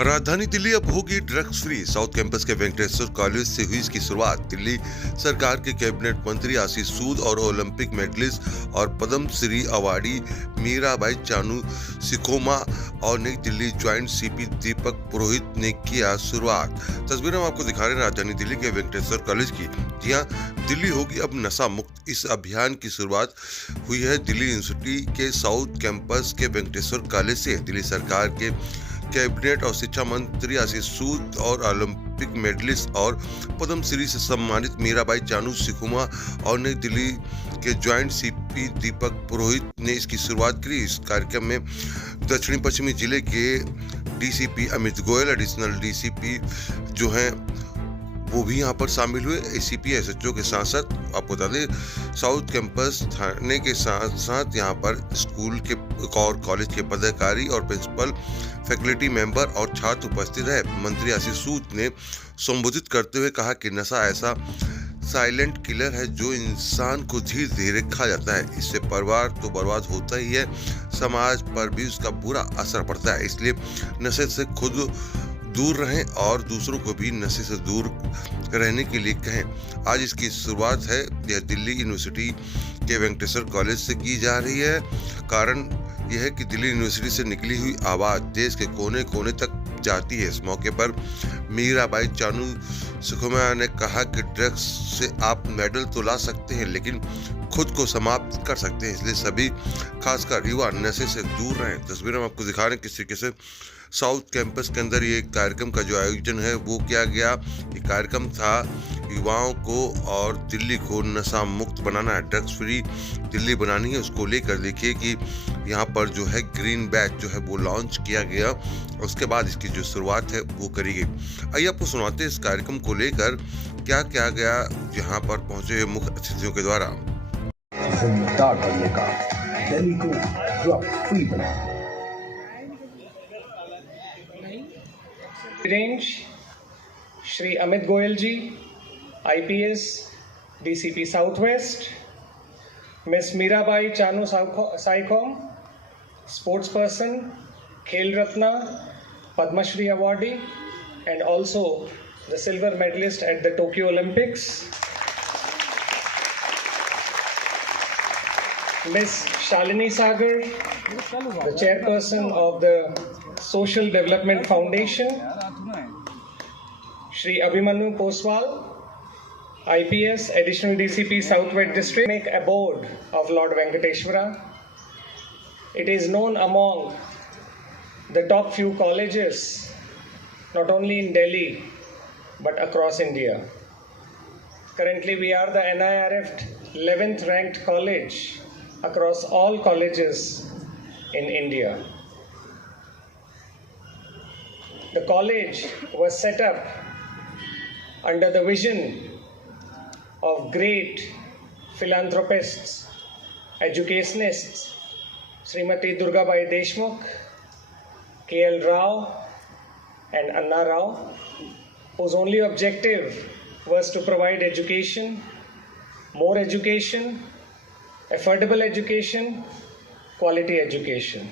राजधानी दिल्ली अब होगी ड्रग्स फ्री। साउथ कैंपस के वेंकटेश्वर कॉलेज से हुई इसकी शुरुआत। दिल्ली सरकार के कैबिनेट मंत्री आशीष सूद और ओलंपिक मेडलिस्ट और पद्म श्री अवार्डी मीराबाई चानू सिखोमा और नई दिल्ली ज्वाइंट सीपी दीपक पुरोहित ने किया शुरुआत। तस्वीरें हम आपको दिखा रहे हैं राजधानी दिल्ली के वेंकटेश्वर कॉलेज की। जी हाँ, दिल्ली होगी अब नशा मुक्त। इस अभियान की शुरुआत हुई है दिल्ली यूनिवर्सिटी के साउथ कैंपस के वेंकटेश्वर कॉलेज से। दिल्ली सरकार के कैबिनेट और शिक्षा मंत्री आशीष सूद और ओलंपिक मेडलिस्ट और पद्म श्री से सम्मानित मीराबाई चानू सिखुमा और नई दिल्ली के ज्वाइंट सीपी दीपक पुरोहित ने इसकी शुरुआत की। इस कार्यक्रम में दक्षिणी पश्चिमी जिले के DCP Amit Goyal, additional DCP जो हैं वो भी यहाँ पर शामिल हुए। एसीपी एसएचओ के साथ साथ आपको बता दें साउथ कैंपस थाने के साथ साथ यहाँ पर स्कूल के और कॉलेज के पदाधिकारी और प्रिंसिपल, फैकल्टी मेंबर और छात्र उपस्थित रहे। मंत्री आशीष सूद ने संबोधित करते हुए कहा कि नशा ऐसा साइलेंट किलर है जो इंसान को धीरे धीरे खा जाता है। इससे परिवार तो बर्बाद होता ही है, समाज पर भी उसका बुरा असर पड़ता है। इसलिए नशे से खुद दूर रहें और दूसरों को भी नशे से दूर रहने के लिए कहें। आज इसकी शुरुआत है यह दिल्ली यूनिवर्सिटी के वेंकटेश्वर कॉलेज से की जा रही है। कारण यह है कि दिल्ली यूनिवर्सिटी से निकली हुई आवाज़ देश के कोने कोने तक जाती है। इस मौके पर मीराबाई चानू सिखोमा ने कहा कि ड्रग्स से आप मेडल तो ला सकते हैं लेकिन खुद को समाप्त कर सकते हैं, इसलिए सभी खासकर युवा नशे से दूर रहें। तस्वीरें हम आपको दिखा रहे हैं किस तरीके से साउथ कैंपस के अंदर ये कार्यक्रम का जो आयोजन है वो किया गया। ये कार्यक्रम था युवाओं को और दिल्ली को नशा मुक्त बनाना है, ड्रग्स फ्री दिल्ली बनानी है। उसको लेकर देखिए कि यहाँ पर जो है ग्रीन बैच जो है वो लॉन्च किया गया। उसके बाद इसकी जो शुरुआत है वो करी गई। आइए आपको सुनाते हैं इस कार्यक्रम को लेकर क्या क्या गया यहाँ पर पहुंचे मुख्य अतिथियों के द्वारा। जिम्मेदार बनने का, दिल्ली को ड्रग फ्री बनाना। Range Shri Amit Goyal ji, IPS DCP south west, miss Mirabai Chanu Saikhom, sports person, Khel Ratna, Padmashri awardee and also the silver medalist at the Tokyo Olympics, Miss Shalini Sagar, the chairperson of the Social Development Foundation, Shri Abhimanyu Poswal, IPS, Additional DCP Southwest District, make abode of Lord Venkateshwara. It is known among the top few colleges, not only in Delhi, but across India. Currently, we are the NIRF 11th ranked college across all colleges in India. The college was set up under the vision of great philanthropists, educationists, Srimati Durgabai Deshmukh, KL Rao, and Anna Rao, whose only objective was to provide education, more education, affordable education, quality education.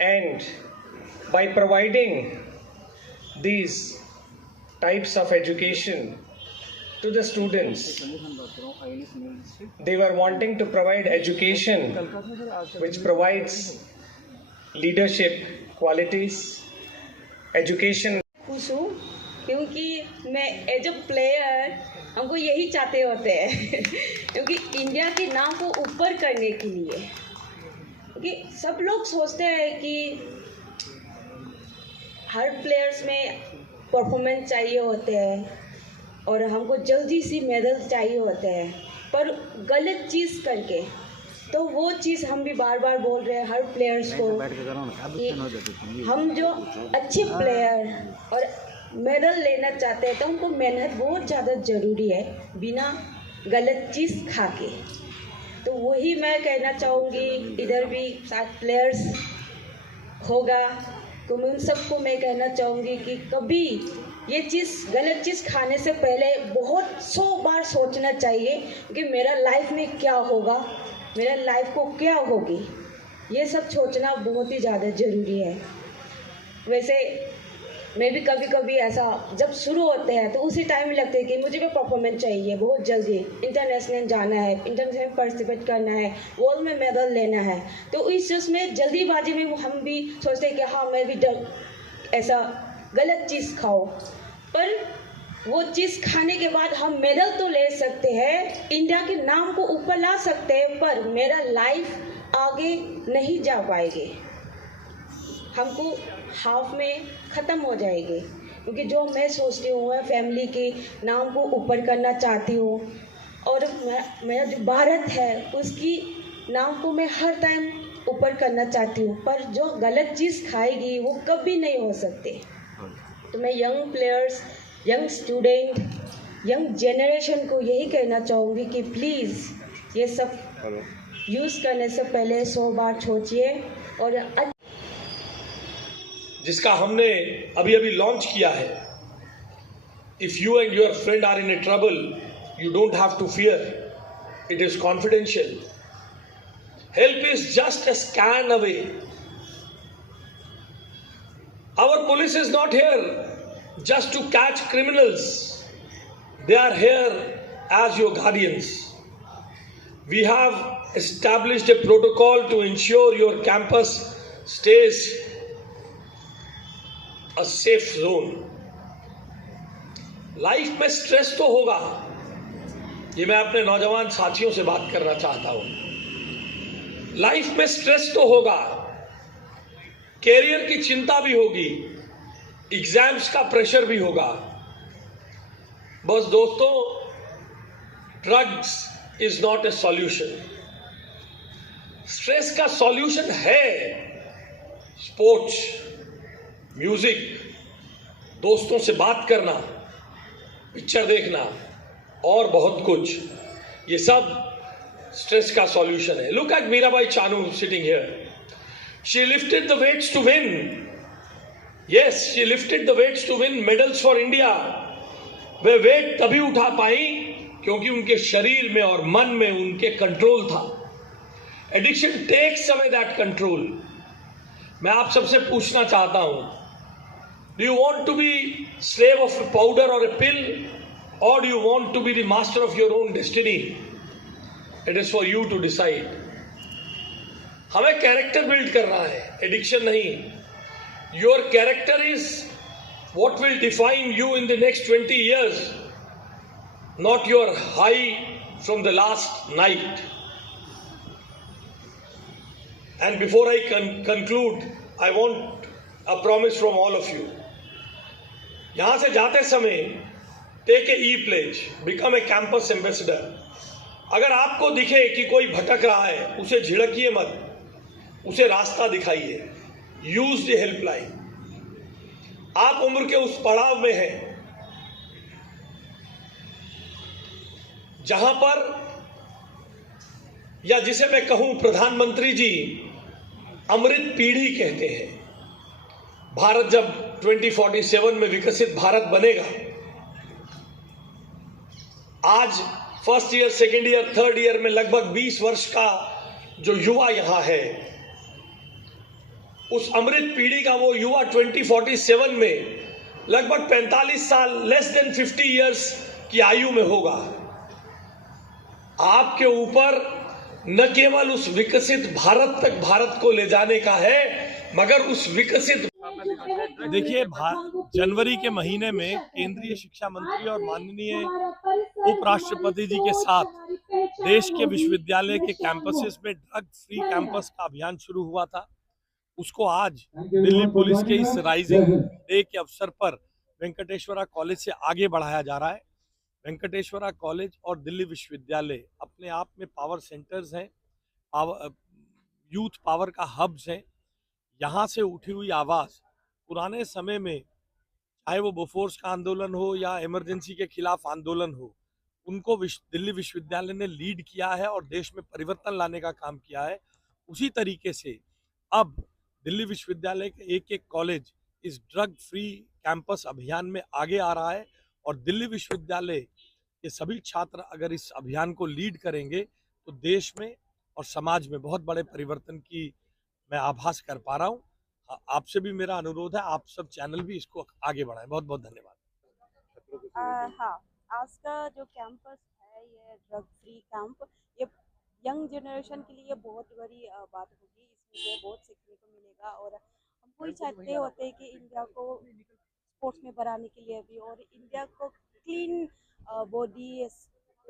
And by providing these types of education to the students, they were wanting to provide education which provides leadership qualities, education. खुश हूँ क्योंकि मैं as a player हमको यही चाहते होते हैं क्योंकि इंडिया के नाम को ऊपर करने के लिए, क्योंकि सब लोग सोचते हैं कि हर प्लेयर्स में परफॉर्मेंस चाहिए होते हैं और हमको जल्दी सी मेडल चाहिए होते हैं, पर गलत चीज़ करके। तो वो चीज़ हम भी बार बार बोल रहे हैं हर प्लेयर्स को कि हम जो अच्छे प्लेयर और मेडल लेना चाहते हैं तो उनको मेहनत बहुत ज़्यादा ज़रूरी है, बिना गलत चीज़ खा के। तो वही मैं कहना चाहूँगी, इधर भी साथ प्लेयर्स होगा तो मैं उन सबको मैं कहना चाहूँगी कि कभी ये चीज़ गलत चीज़ खाने से पहले बहुत 100 बार सोचना चाहिए कि मेरा लाइफ में क्या होगा, मेरा लाइफ को क्या होगी। ये सब सोचना बहुत ही ज़्यादा ज़रूरी है। वैसे मैं भी कभी कभी ऐसा जब शुरू होते हैं तो उसी टाइम में लगता है कि मुझे भी परफॉर्मेंस चाहिए बहुत जल्दी, इंटरनेशनल जाना है, इंटरनेशनल पार्टिसिपेट करना है, वर्ल्ड में मेडल लेना है। तो इस चीज़ में जल्दीबाजी में हम भी सोचते हैं कि हाँ मैं भी ऐसा गलत चीज़ खाओ, पर वो चीज़ खाने के बाद हम मेडल तो ले सकते हैं, इंडिया के नाम को ऊपर ला सकते हैं, पर मेरा लाइफ आगे नहीं जा पाएगी, हमको हाफ में ख़त्म हो जाएगी। क्योंकि जो मैं सोचती हूँ मैं फैमिली के नाम को ऊपर करना चाहती हूँ, और मेरा जो भारत है उसकी नाम को मैं हर टाइम ऊपर करना चाहती हूँ, पर जो गलत चीज़ खाएगी वो कभी नहीं हो सकते। तो मैं young players, young student, young generation को यही कहना चाहूँगी कि प्लीज़ ये सब यूज़ करने से पहले 100 बार सोचिए। और जिसका हमने अभी अभी लॉन्च किया है, if you and your friend are in a trouble you don't have to fear, it is confidential, help is just a scan away. Our police is not here just to catch criminals, they are here as your guardians. We have established a protocol to ensure your campus stays a safe zone. Life में stress तो होगा, ये मैं अपने नौजवान साथियों से बात करना चाहता हूं। लाइफ में स्ट्रेस तो होगा, कैरियर की चिंता भी होगी, एग्जाम्स का प्रेशर भी होगा। बस दोस्तों, drugs is not a solution. Stress का सॉल्यूशन है स्पोर्ट्स, म्यूजिक, दोस्तों से बात करना, पिक्चर देखना और बहुत कुछ, ये सब स्ट्रेस का सॉल्यूशन है। Look at Mirabai Chanu sitting here, she lifted the weights to win, yes she lifted the weights to win medals for India. वे वेट तभी उठा पाई क्योंकि उनके शरीर में और मन में उनके कंट्रोल था। Addiction takes away that control. मैं आप सबसे पूछना चाहता हूं, do you want to be slave of a powder और ए पिल, और do you want to be the master of your own destiny? It is for you to decide. हमें character build करना है, एडिक्शन नहीं। Your character is what will define you in the next 20 years, not your high from the last night. And before I conclude, I want a promise from all of you. यहाँ से जाते समय take a e-pledge, become a campus ambassador. अगर आपको दिखे कि कोई भटक रहा है, उसे झिड़किए मत, उसे रास्ता दिखाइए। Use the helpline. आप उम्र के उस पड़ाव में हैं जहां पर, या जिसे मैं कहूं प्रधानमंत्री जी अमृत पीढ़ी कहते हैं। भारत जब 2047 में विकसित भारत बनेगा, आज first year, second year, third year में लगभग 20 वर्ष का जो युवा यहां है, उस अमृत पीढ़ी का वो युवा 2047 में लगभग 45 साल, लेस देन 50 इयर्स की आयु में होगा। आपके ऊपर न केवल उस विकसित भारत तक भारत को ले जाने का है, मगर उस विकसित, देखिए, जनवरी के महीने में केंद्रीय शिक्षा मंत्री और माननीय उपराष्ट्रपति जी के साथ देश के विश्वविद्यालय के कैंपसेस में ड्रग फ्री कैंपस का अभियान शुरू हुआ था। उसको आज दिल्ली पुलिस के इस राइजिंग डे के अवसर पर वेंकटेश्वरा कॉलेज से आगे बढ़ाया जा रहा है। वेंकटेश्वरा कॉलेज और दिल्ली विश्वविद्यालय अपने आप में पावर सेंटर्स हैं, यूथ पावर का हब्स हैं। यहाँ से उठी हुई आवाज़ पुराने समय में, चाहे वो बोफोर्स का आंदोलन हो या इमरजेंसी के खिलाफ आंदोलन हो, उनको दिल्ली विश्वविद्यालय ने लीड किया है और देश में परिवर्तन लाने का काम किया है। उसी तरीके से अब दिल्ली विश्वविद्यालय के एक एक कॉलेज इस ड्रग फ्री कैंपस अभियान में आगे आ रहा है, और दिल्ली विश्वविद्यालय के सभी छात्र अगर इस अभियान को लीड करेंगे तो देश में और समाज में बहुत बड़े परिवर्तन की मैं आभास कर पा रहा हूँ। आपसे भी मेरा अनुरोध है, आप सब चैनल भी इसको आगे बढ़ाएं। बहुत बहुत धन्यवाद। हाँ, आज का जो कैंपस है ये ड्रग फ्री कैंप, ये यंग जनरेशन के लिए बहुत बड़ी बात होगी। इसमें से बहुत सीखने को मिलेगा और हम वही चाहते होते हैं कि इंडिया को स्पोर्ट्स में बढ़ाने के लिए भी और इंडिया को क्लीन बॉडी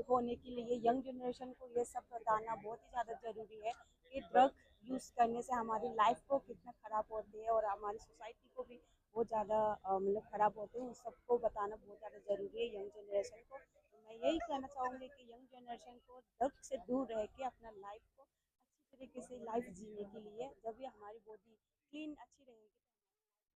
होने के लिए यंग जनरेशन को ये सब बताना बहुत ही ज़्यादा ज़रूरी है कि ड्रग यूज़ करने से हमारी लाइफ को कितना ख़राब होती है और हमारी सोसाइटी को भी बहुत ज़्यादा मतलब ख़राब होते हैं। उन सबको बताना बहुत ज़्यादा ज़रूरी है यंग जनरेशन को। तो मैं यही कहना चाहूँगी कि यंग जनरेशन को ड्रग से दूर रह के अपना लाइफ को अच्छी तरीके से लाइफ जीने के लिए, जब भी हमारी बॉडी क्लीन अच्छी रहेगी